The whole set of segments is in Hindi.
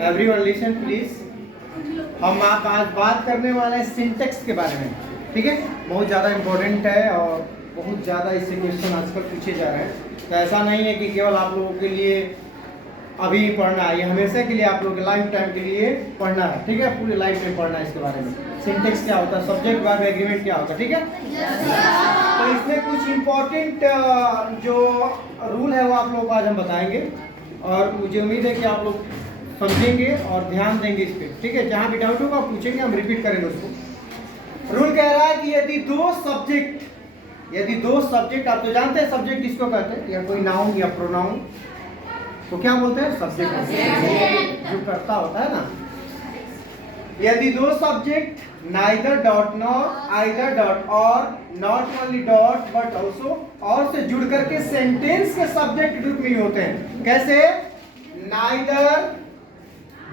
Everyone listen please. हम आप आज बात करने वाले हैं सिंटेक्स के बारे में, ठीक है। बहुत ज़्यादा इम्पोर्टेंट है और बहुत ज़्यादा इससे क्वेश्चन आजकल पूछे जा रहे हैं। तो ऐसा नहीं है कि केवल आप लोगों के लिए अभी पढ़ना है, ये हमेशा के लिए आप लोगों के लाइफ टाइम के लिए पढ़ना है, ठीक है। पूरे लाइफ में पढ़ना है इसके बारे में। सिंटेक्स क्या होता है, सब्जेक्ट वर्ब एग्रीमेंट क्या होता है, ठीक है। तो इसमें कुछ इम्पोर्टेंट जो रूल है वो आप लोगों को आज हम बताएंगे और मुझे उम्मीद है कि आप लोग समझेंगे और ध्यान देंगे इस पर, ठीक है। जहाँ भी डाउट होगा पूछेंगे, हम रिपीट करेंगे उसको। रूल कह रहा है कि यदि दो सब्जेक्ट आप तो जानते हैं सब्जेक्ट किसको कहते हैं, या कोई नाउन या प्रोनाउन तो क्या बोलते हैं, सब्जेक्ट जो करता होता है ना। यदि दो subject neither dot nor either dot or not only dot but also और से जुड़ करके सेंटेंस के सब्जेक्ट ग्रुप में होते हैं। कैसे, नाइदर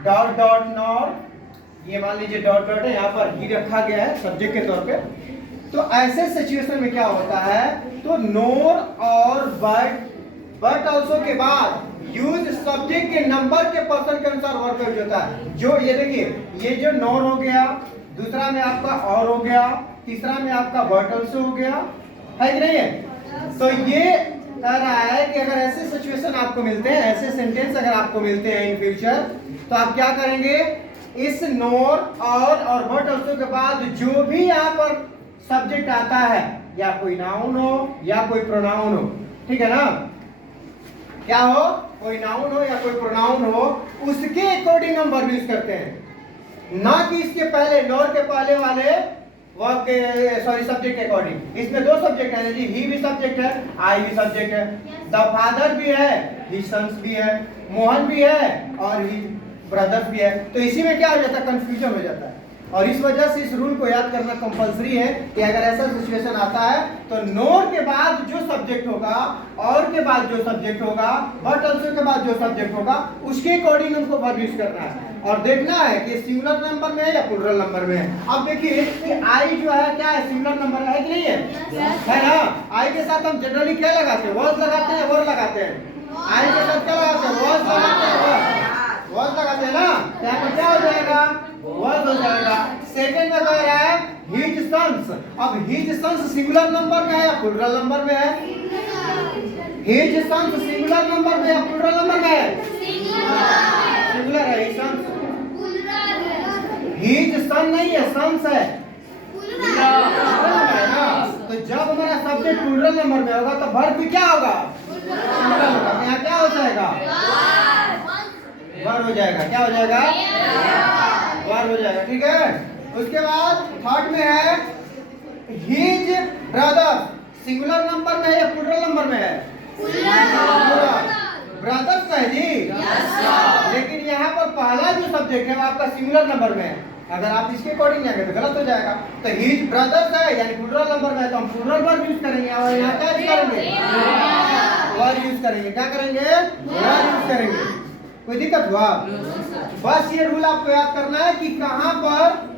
डॉट डॉट नॉर, ये मान लीजिए डॉट डॉट है, यहाँ पर ही रखा गया है सब्जेक्ट के तौर पे। तो ऐसे सिचुएशन में क्या होता है, तो नोर और बट ऑल्सो के बाद यूज सब्जेक्ट के नंबर के पर्सन के अनुसार वर्ब यूज होता है। जो ये देखिए, ये जो नोर हो गया, दूसरा में आपका और हो गया, तीसरा में आपका बट ऑल्सो हो गया, है कि नहीं है। तो ये कह रहा है कि अगर ऐसे सिचुएशन आपको मिलते हैं, ऐसे सेंटेंस अगर आपको मिलते हैं इन फ्यूचर, तो आप क्या करेंगे, इस नोर और बट ऑल्सो के बाद जो भी यहाँ पर सब्जेक्ट आता है, या कोई नाउन हो या कोई प्रोनाउन हो, ठीक है ना, क्या हो, कोई नाउन हो या कोई प्रोनाउन हो, उसके अकॉर्डिंग हम वर्ब यूज करते हैं, ना कि इसके पहले, नॉर के पहले वाले वर्ब के, सॉरी सब्जेक्ट के अकॉर्डिंग। इसमें दो सब्जेक्ट है जी, ही भी सब्जेक्ट है, आई भी सब्जेक्ट है, द फादर भी है, ही सन्स भी है, मोहन भी है और ही ब्रदर्स भी है। तो इसी में क्या हो जाता है, कंफ्यूजन हो जाता है। और इस वजह से इस रूल को याद करना कंपलसरी है कि अगर ऐसा सिचुएशन आता है तो नोर के बाद जो सब्जेक्ट होगा, और के बाद जो सब्जेक्ट होगा, बट ऑल्सो के बाद जो सब्जेक्ट होगा, उसके अकॉर्डिंग उनको वर्ब यूज करना है और देखना है कि सिंगुलर नंबर में है या प्लूरल नंबर में है। अब देखिए कि आई जो है क्या है, सिंगुलर नंबर है कि नहीं है, है ना। आई के साथ हम जनरली क्या लगाते हैं, वॉज लगाते हैं, वर्ब लगाते हैं। आई के साथ क्या लगाते हैं, वॉज लगाते हैं, वर्ब लगाते हैं ना। यहाँ पर क्या हो जाएगा, वर्ब हो जाएगा। सेकंड में कह रहा है हिज सन्स। अब हिज सन्स सिंगुलर नंबर में है या प्लूरल नंबर में है, हिज सन्स सिंगुलर नंबर में या प्लूरल नंबर में है, सिंगुलर है। हिज सन्स, हिज सन नहीं है, सन्स है, तो जब हमारा सब्जेक्ट प्लूरल नंबर में होगा तो वर्ब भी क्या होगा, यहाँ क्या हो जाएगा, वर्ब हो जाएगा। क्या हो जाएगा, वर्ब हो जाएगा, ठीक है। उसके बाद थर्ड में है हिज ब्रदर, सिंगुलर नंबर में है या प्लूरल नंबर में है, ब्रदर्स है जी, लेकिन यहाँ पर पहला जो सब्जेक्ट है वो आपका सिंगुलर नंबर में है। अगर आप इसके अकॉर्डिंग जाएंगे तो गलत हो जाएगा। तो हिज ब्रदर्स है यानी प्लूरल नंबर में है, तो हम प्लूरल वर्ब यूज करेंगे और यहाँ क्या यूज करेंगे, वर्ब यूज करेंगे। क्या करेंगे, वर्ब यूज करेंगे। कोई दिक्कत हुआ, बस ये रूल आपको याद करना है कि कहां पर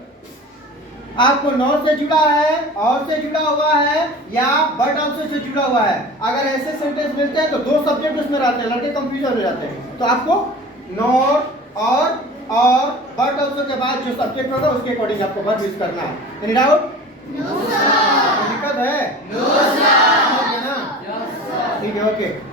आपको नॉर से जुड़ा है, और से जुड़ा हुआ है या बट ऑल्सो से जुड़ा हुआ है। अगर ऐसे सेंटेंस मिलते हैं तो दो सब्जेक्ट उसमें रहते हैं, लड़के कंफ्यूजन हो जाते हैं। तो आपको नॉर और बट ऑल्सो के बाद जो सब्जेक्ट होगा उसके अकॉर्डिंग आपको वर्ब यूज करना है। एनी डाउट, दिक्कत है, ठीक है, ओके।